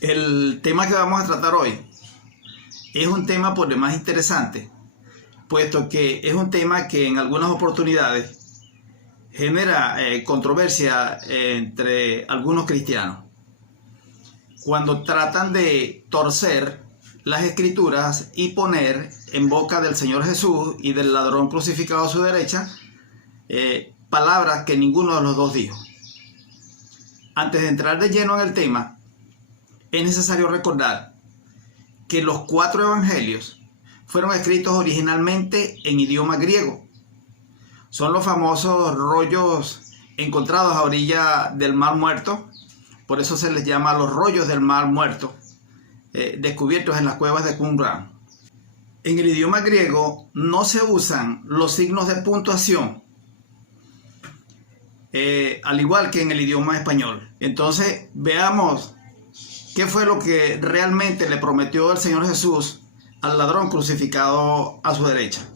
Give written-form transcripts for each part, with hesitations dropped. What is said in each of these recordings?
El tema que vamos a tratar hoy es un tema por demás interesante, puesto que es un tema que en algunas oportunidades genera controversia entre algunos cristianos cuando tratan de torcer las escrituras y poner en boca del Señor Jesús y del ladrón crucificado a su derecha palabras que ninguno de los dos dijo. Antes de entrar de lleno en el tema, es necesario recordar que los 4 evangelios fueron escritos originalmente en idioma griego. Son los famosos rollos encontrados a orilla del Mar Muerto, por eso se les llama los rollos del Mar Muerto, descubiertos en las cuevas de Qumran. En el idioma griego no se usan los signos de puntuación, al igual que en el idioma español. Entonces veamos qué fue lo que realmente le prometió el Señor Jesús al ladrón crucificado a su derecha.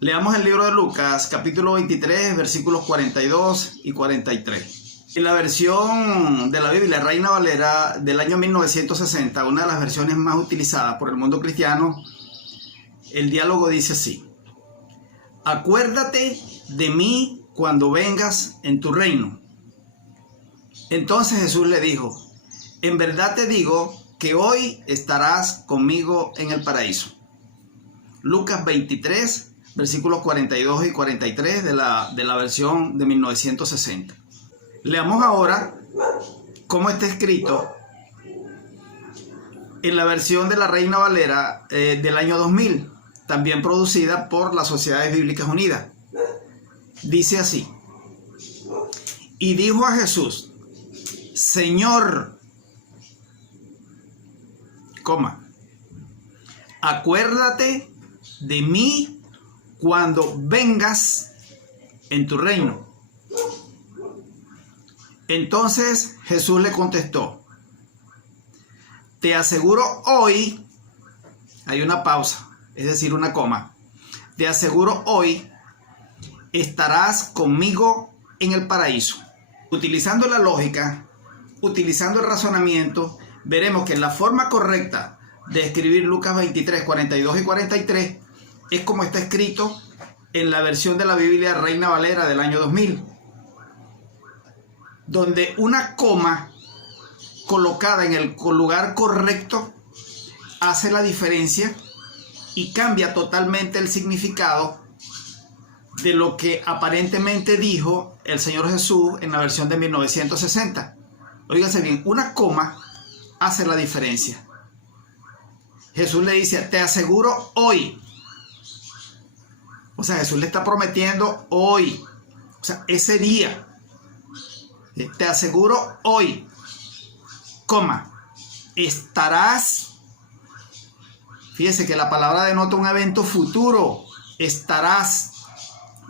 Leamos el libro de Lucas, capítulo 23, versículos 42 y 43. En la versión de la Biblia Reina Valera del año 1960, una de las versiones más utilizadas por el mundo cristiano, el diálogo dice así: acuérdate de mí cuando vengas en tu reino. Entonces Jesús le dijo: en verdad te digo que hoy estarás conmigo en el paraíso. Lucas 23, versículos 42 y 43 de la versión de 1960. Leamos ahora cómo está escrito en la versión de la Reina Valera del año 2000, también producida por las Sociedades Bíblicas Unidas. Dice así: y dijo a Jesús: Señor, acuérdate de mí cuando vengas en tu reino. Entonces Jesús le contestó: te aseguro hoy, hay una pausa, es decir, una coma, te aseguro hoy estarás conmigo en el paraíso. Utilizando la lógica, utilizando el razonamiento, veremos que la forma correcta de escribir Lucas 23, 42 y 43 es como está escrito en la versión de la Biblia Reina Valera del año 2000, donde una coma colocada en el lugar correcto hace la diferencia y cambia totalmente el significado de lo que aparentemente dijo el Señor Jesús en la versión de 1960. Óigase bien, una coma hace la diferencia. Jesús le dice: te aseguro hoy. O sea, Jesús le está prometiendo hoy, o sea, ese día. Te aseguro hoy, estarás. Fíjese que la palabra denota un evento futuro. Estarás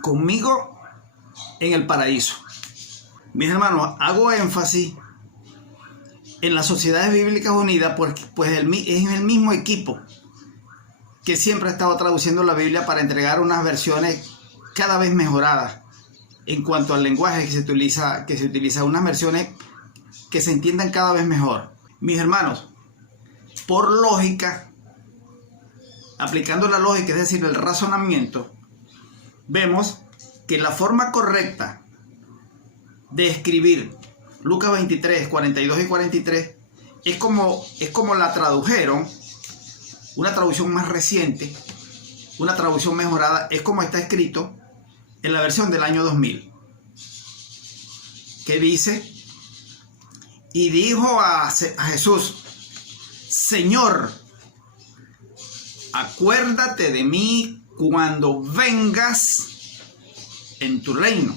conmigo en el paraíso. Mis hermanos, hago énfasis en las Sociedades Bíblicas Unidas, porque es el mismo equipo que siempre ha estado traduciendo la Biblia para entregar unas versiones cada vez mejoradas en cuanto al lenguaje que se utiliza, unas versiones que se entiendan cada vez mejor. Mis hermanos, por lógica, aplicando la lógica, es decir, el razonamiento, vemos que la forma correcta de escribir Lucas 23, 42 y 43 es como la tradujeron, una traducción más reciente, una traducción mejorada, es como está escrito en la versión del año 2000, que dice: y dijo a Jesús: Señor, acuérdate de mí cuando vengas en tu reino.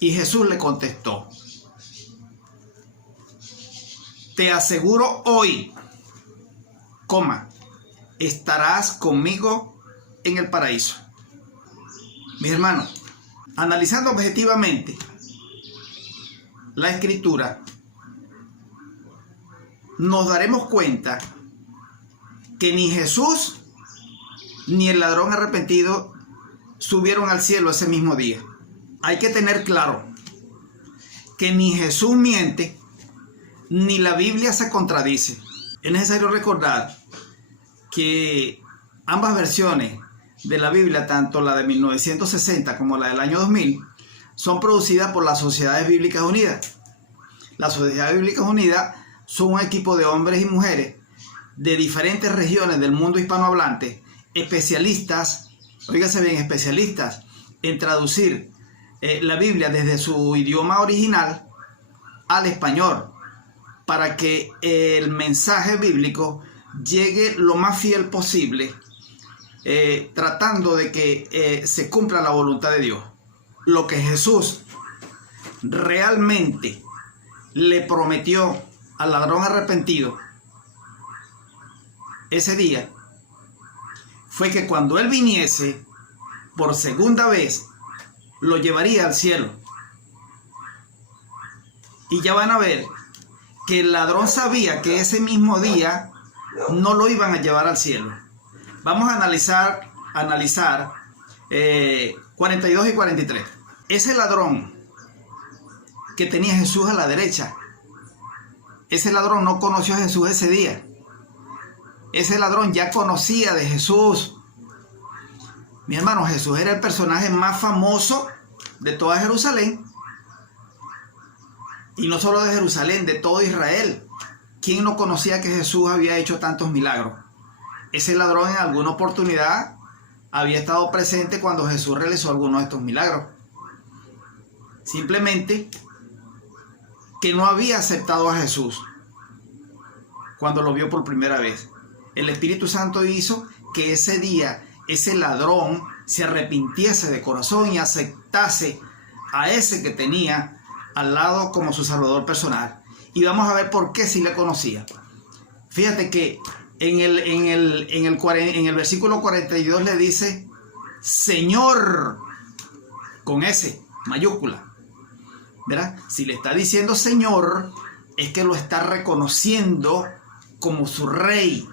Y Jesús le contestó: te aseguro hoy, estarás conmigo en el paraíso. Mis hermanos, analizando objetivamente la escritura, nos daremos cuenta que ni Jesús ni el ladrón arrepentido subieron al cielo ese mismo día. Hay que tener claro que ni Jesús miente, ni la Biblia se contradice. Es necesario recordar que ambas versiones de la Biblia, tanto la de 1960 como la del año 2000, son producidas por las Sociedades Bíblicas Unidas. Las Sociedades Bíblicas Unidas son un equipo de hombres y mujeres de diferentes regiones del mundo hispanohablante, especialistas, óigase bien, especialistas en traducir la Biblia desde su idioma original al español, para que el mensaje bíblico llegue lo más fiel posible, tratando de que se cumpla la voluntad de Dios. Lo que Jesús realmente le prometió al ladrón arrepentido ese día fue que cuando él viniese por segunda vez, lo llevaría al cielo. Y ya van a ver que el ladrón sabía que ese mismo día no lo iban a llevar al cielo. Vamos a analizar 42 y 43. Ese ladrón que tenía a Jesús a la derecha, ese ladrón no conoció a Jesús ese día. Ese ladrón ya conocía de Jesús. Mi hermano, Jesús era el personaje más famoso de toda Jerusalén. Y no solo de Jerusalén, de todo Israel. ¿Quién no conocía que Jesús había hecho tantos milagros? Ese ladrón en alguna oportunidad había estado presente cuando Jesús realizó algunos de estos milagros. Simplemente que no había aceptado a Jesús cuando lo vio por primera vez. El Espíritu Santo hizo que ese día ese ladrón se arrepintiese de corazón y aceptase a ese que tenía al lado como su salvador personal. Y vamos a ver por qué sí le conocía. Fíjate que en el versículo 42 le dice Señor, con S mayúscula, ¿verdad? Si le está diciendo Señor, es que lo está reconociendo como su rey.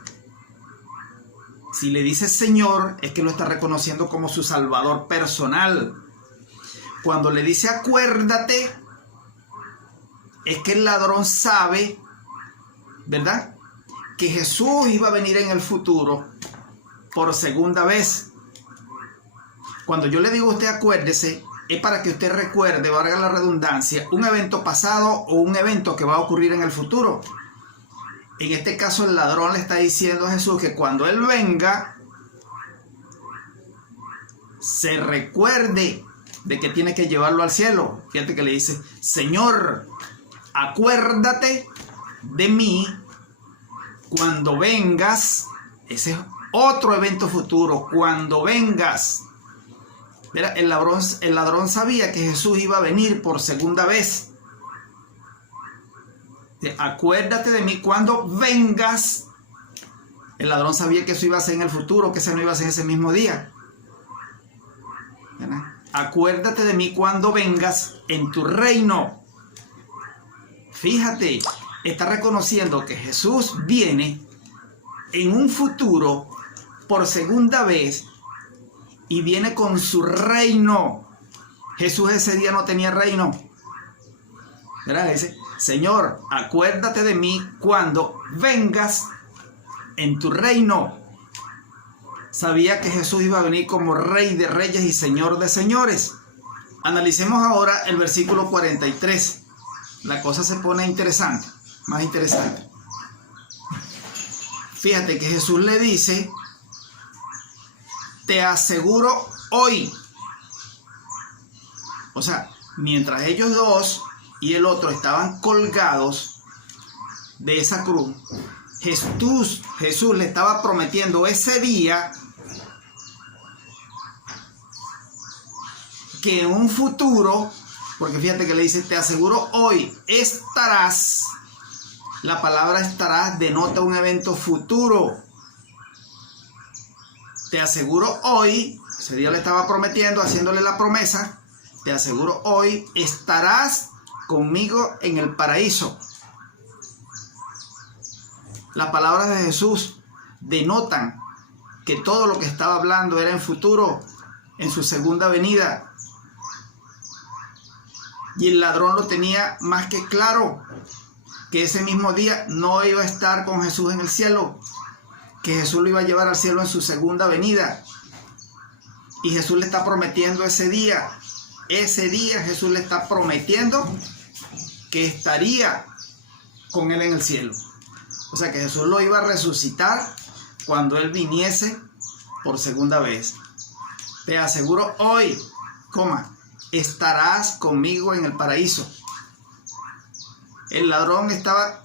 Si le dice Señor, es que lo está reconociendo como su salvador personal. Cuando le dice acuérdate, es que el ladrón sabe, ¿verdad?, que Jesús iba a venir en el futuro por segunda vez. Cuando yo le digo a usted acuérdese, es para que usted recuerde, valga la redundancia, un evento pasado o un evento que va a ocurrir en el futuro. En este caso el ladrón le está diciendo a Jesús que cuando él venga, se recuerde de que tiene que llevarlo al cielo. Fíjate que le dice, Señor, acuérdate de mí cuando vengas. Ese es otro evento futuro, cuando vengas. Mira, el ladrón sabía que Jesús iba a venir por segunda vez. Acuérdate de mí cuando vengas. El ladrón sabía que eso iba a ser en el futuro, que eso no iba a ser ese mismo día. ¿Verdad? Acuérdate de mí cuando vengas en tu reino. Fíjate, está reconociendo que Jesús viene en un futuro por segunda vez y viene con su reino. Jesús ese día no tenía reino. ¿Verdad? Dice, Señor, acuérdate de mí cuando vengas en tu reino. Sabía que Jesús iba a venir como Rey de Reyes y Señor de Señores. Analicemos ahora el versículo 43. La cosa se pone interesante, más interesante. Fíjate que Jesús le dice, te aseguro hoy. O sea, mientras ellos dos y el otro estaban colgados de esa cruz, Jesús le estaba prometiendo ese día que en un futuro, porque fíjate que le dice, te aseguro hoy estarás. La palabra estarás denota un evento futuro. Te aseguro hoy, ese día le estaba prometiendo, haciéndole la promesa, te aseguro hoy estarás conmigo en el paraíso. Las palabras de Jesús denotan que todo lo que estaba hablando era en futuro, en su segunda venida. Y el ladrón lo tenía más que claro. que ese mismo día no iba a estar con Jesús en el cielo, que Jesús lo iba a llevar al cielo en su segunda venida. Y Jesús le está prometiendo ese día Jesús le está prometiendo que estaría con él en el cielo. O sea que Jesús lo iba a resucitar cuando él viniese por segunda vez. Te aseguro hoy, estarás conmigo en el paraíso. El ladrón estaba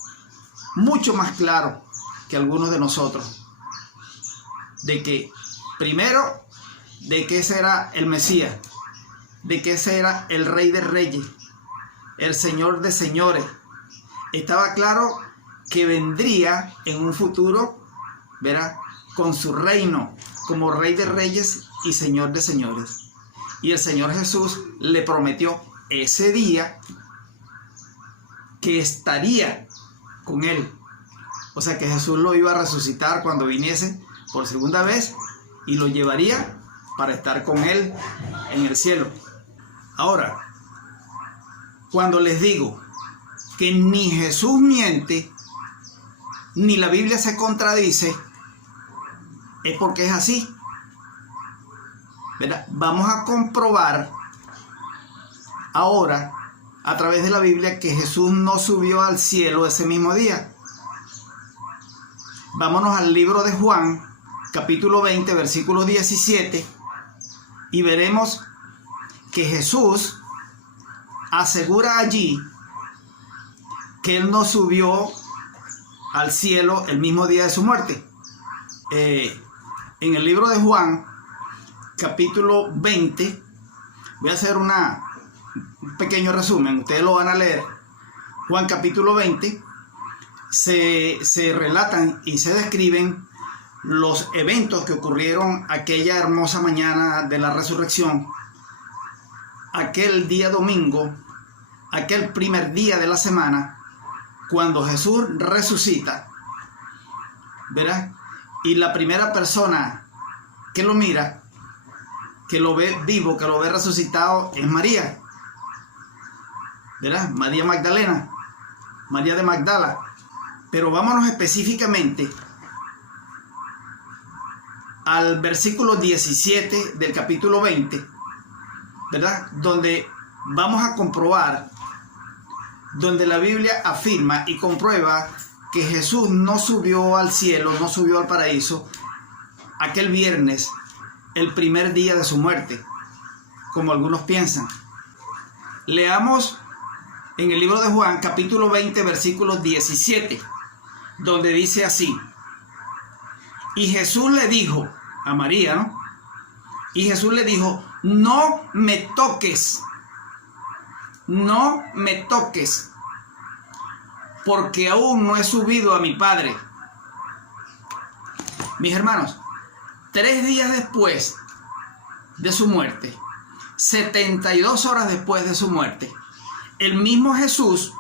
mucho más claro que algunos de nosotros de que, primero, de que ese era el Mesías, de que ese era el Rey de Reyes, el Señor de Señores. Estaba claro que vendría en un futuro, ¿verdad?, con su reino como Rey de Reyes y Señor de Señores. Y el Señor Jesús le prometió ese día que estaría con él. O sea que Jesús lo iba a resucitar cuando viniese por segunda vez y lo llevaría para estar con él en el cielo. Ahora, cuando les digo que ni Jesús miente, ni la Biblia se contradice, es porque es así, ¿verdad? Vamos a comprobar ahora a través de la Biblia que Jesús no subió al cielo ese mismo día. Vámonos al libro de Juan, capítulo 20, versículo 17, y veremos que Jesús asegura allí que él no subió al cielo el mismo día de su muerte. En el libro de Juan, capítulo 20, voy a hacer un pequeño resumen, ustedes lo van a leer. Juan capítulo 20, se relatan y se describen los eventos que ocurrieron aquella hermosa mañana de la resurrección, aquel día domingo, aquel primer día de la semana, cuando Jesús resucita, ¿verdad? Y la primera persona que lo mira, que lo ve vivo, que lo ve resucitado, es María, ¿verdad? María Magdalena, María de Magdala. Pero vámonos específicamente al versículo 17 del capítulo 20, ¿verdad? Donde vamos a comprobar, donde la Biblia afirma y comprueba que Jesús no subió al cielo, no subió al paraíso aquel viernes, el primer día de su muerte, como algunos piensan. Leamos en el libro de Juan, capítulo 20, versículo 17, donde dice así: y Jesús le dijo a María, ¿no? Y Jesús le dijo: no me toques, no me toques, porque aún no he subido a mi Padre. Mis hermanos, 3 días después de su muerte, 72 horas después de su muerte, el mismo Jesús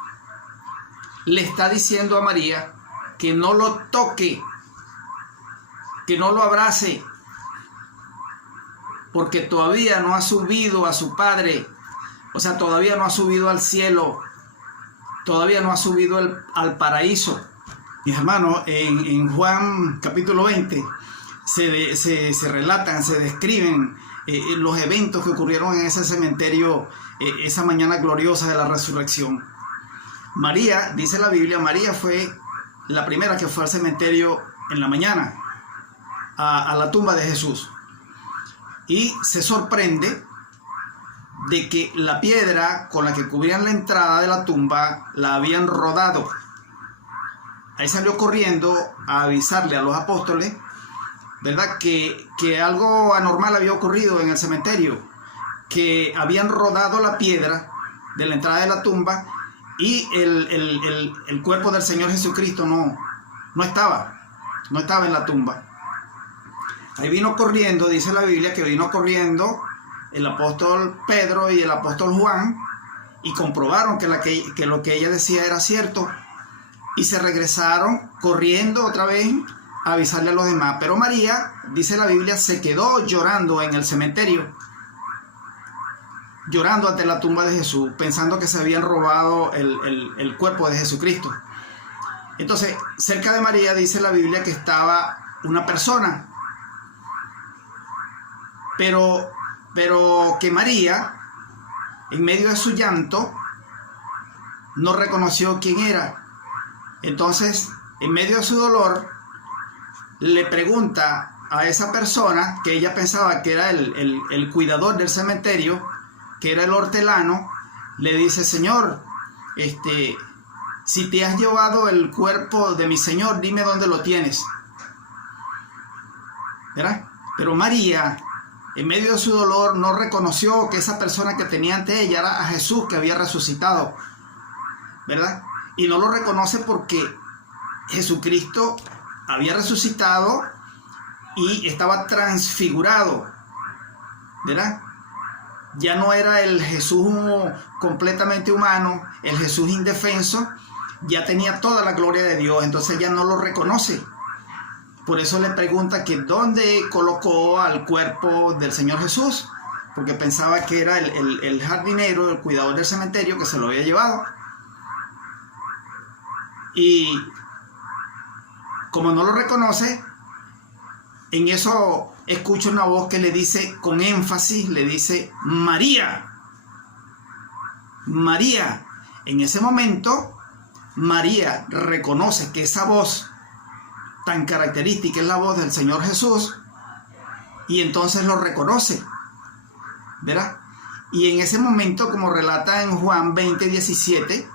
le está diciendo a María que no lo toque, que no lo abrace, porque todavía no ha subido a su Padre. O sea, todavía no ha subido al cielo, todavía no ha subido al paraíso. Mis hermanos, en Juan capítulo 20 se relatan, se describen los eventos que ocurrieron en ese cementerio esa mañana gloriosa de la resurrección. María, dice la Biblia, María fue la primera que fue al cementerio en la mañana, a la tumba de Jesús. Y se sorprende de que la piedra con la que cubrían la entrada de la tumba la habían rodado. Ahí salió corriendo a avisarle a los apóstoles, ¿verdad?, que algo anormal había ocurrido en el cementerio, que habían rodado la piedra de la entrada de la tumba y el cuerpo del Señor Jesucristo no estaba en la tumba. Ahí vino corriendo, dice la Biblia, que vino corriendo el apóstol Pedro y el apóstol Juan y comprobaron que lo que ella decía era cierto, y se regresaron corriendo otra vez a avisarle a los demás. Pero María, dice la Biblia, se quedó llorando en el cementerio, llorando ante la tumba de Jesús, pensando que se habían robado el cuerpo de Jesucristo. Entonces, cerca de María dice la Biblia que estaba una persona, pero que María, en medio de su llanto, no reconoció quién era. Entonces, en medio de su dolor, le pregunta a esa persona que ella pensaba que era el cuidador del cementerio, que era el hortelano, le dice: Señor, si te has llevado el cuerpo de mi Señor, dime dónde lo tienes. ¿Verdad? Pero María, en medio de su dolor, no reconoció que esa persona que tenía ante ella era a Jesús, que había resucitado, ¿verdad? Y no lo reconoce porque Jesucristo había resucitado y estaba transfigurado, ¿verdad? Ya no era el Jesús completamente humano, el Jesús indefenso, ya tenía toda la gloria de Dios, entonces ya no lo reconoce. Por eso le pregunta que dónde colocó al cuerpo del Señor Jesús, porque pensaba que era el jardinero, el cuidador del cementerio, que se lo había llevado. Y como no lo reconoce, en eso escucha una voz que le dice con énfasis, le dice: María, María. En ese momento, María reconoce que esa voz tan característica es la voz del Señor Jesús, y entonces lo reconoce, ¿verdad? Y en ese momento, como relata en Juan 20:17,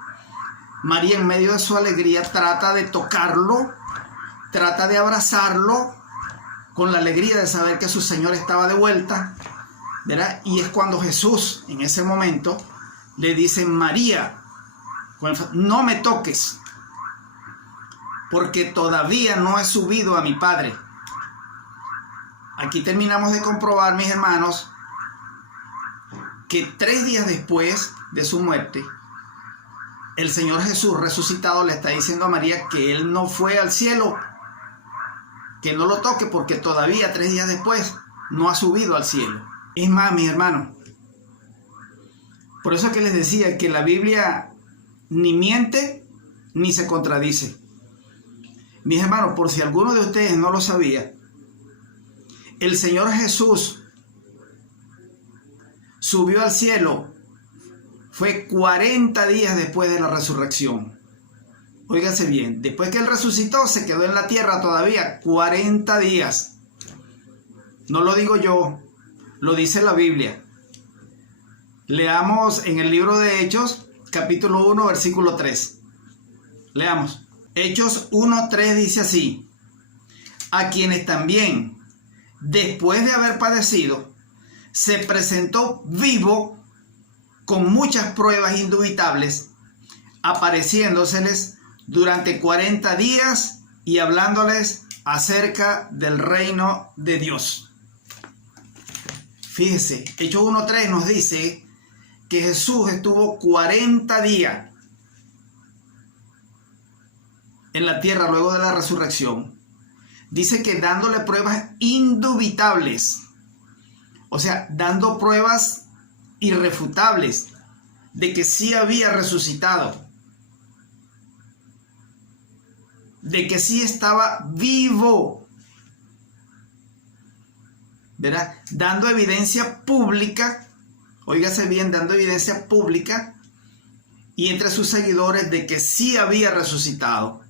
María, en medio de su alegría, trata de tocarlo, trata de abrazarlo, con la alegría de saber que su Señor estaba de vuelta, ¿verdad? Y es cuando Jesús, en ese momento, le dice: María, no me toques, porque todavía no he subido a mi Padre. Aquí terminamos de comprobar, mis hermanos, que 3 días después de su muerte, el Señor Jesús resucitado le está diciendo a María que Él no fue al cielo, que no lo toque, porque todavía 3 días después no ha subido al cielo. Es más, mis hermanos, por eso es que les decía que la Biblia ni miente ni se contradice. Mis hermanos, por si alguno de ustedes no lo sabía, el Señor Jesús subió al cielo, fue 40 días después de la resurrección. Óigase bien, después que Él resucitó, se quedó en la tierra todavía 40 días. No lo digo yo, lo dice la Biblia. Leamos en el libro de Hechos, capítulo 1, versículo 3. Leamos. Hechos 1:3 dice así: a quienes también, después de haber padecido, se presentó vivo con muchas pruebas indubitables, apareciéndoseles durante 40 días y hablándoles acerca del reino de Dios. Fíjese, Hechos 1:3 nos dice que Jesús estuvo 40 días en la tierra luego de la resurrección. Dice que dándole pruebas indubitables, o sea, dando pruebas irrefutables de que sí había resucitado, de que sí estaba vivo, ¿verdad? Dando evidencia pública, óigase bien, dando evidencia pública y entre sus seguidores de que sí había resucitado.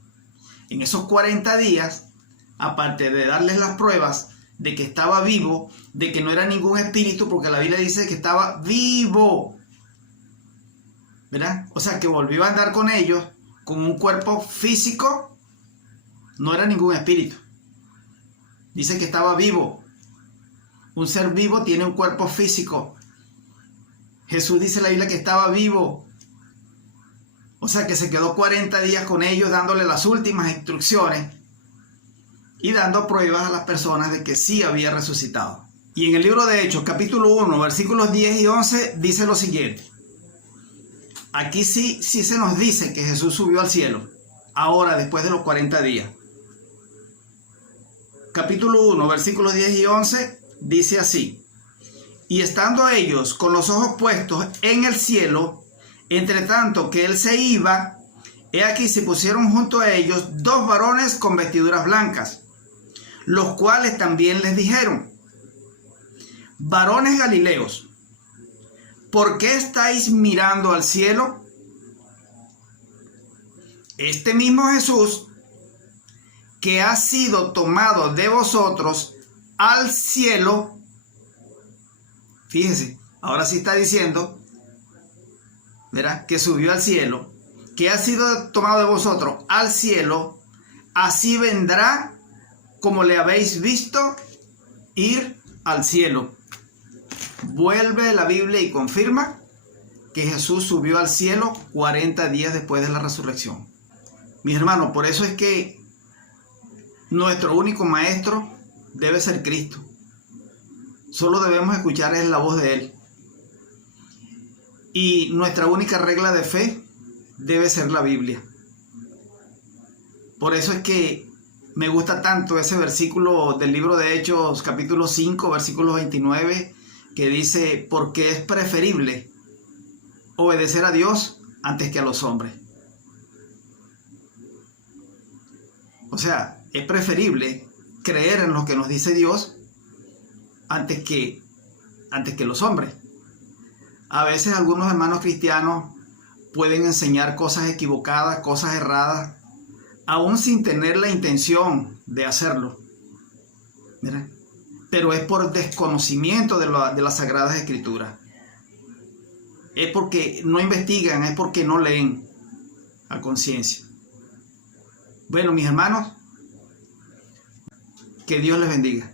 En esos 40 días, aparte de darles las pruebas de que estaba vivo, de que no era ningún espíritu, porque la Biblia dice que estaba vivo, ¿verdad? O sea, que volvió a andar con ellos con un cuerpo físico, no era ningún espíritu. Dice que estaba vivo. Un ser vivo tiene un cuerpo físico. Jesús dice en la Biblia que estaba vivo. O sea, que se quedó 40 días con ellos dándole las últimas instrucciones y dando pruebas a las personas de que sí había resucitado. Y en el libro de Hechos, capítulo 1, versículos 10 y 11, dice lo siguiente. Aquí sí se nos dice que Jesús subió al cielo, ahora después de los 40 días. Capítulo 1, versículos 10 y 11, dice así: y estando ellos con los ojos puestos en el cielo, entre tanto que Él se iba, He aquí se pusieron junto a ellos 2 varones con vestiduras blancas, los cuales también les dijeron: varones galileos, ¿por qué estáis mirando al cielo? Este mismo Jesús, que ha sido tomado de vosotros al cielo, fíjense, ahora sí está diciendo, ¿verdad?, que subió al cielo, que ha sido tomado de vosotros al cielo, así vendrá como le habéis visto ir al cielo. Vuelve la Biblia y confirma que Jesús subió al cielo 40 días después de la resurrección. Mis hermanos, por eso es que nuestro único maestro debe ser Cristo. Solo debemos escuchar la voz de Él. Y nuestra única regla de fe debe ser la Biblia. Por eso es que me gusta tanto ese versículo del libro de Hechos, capítulo 5, versículo 29, que dice: porque es preferible obedecer a Dios antes que a los hombres. O sea, es preferible creer en lo que nos dice Dios antes que los hombres. A veces algunos hermanos cristianos pueden enseñar cosas equivocadas, cosas erradas, aún sin tener la intención de hacerlo. Mira, pero es por desconocimiento de las Sagradas Escrituras. Es porque no investigan, es porque no leen a conciencia. Bueno, mis hermanos, que Dios les bendiga.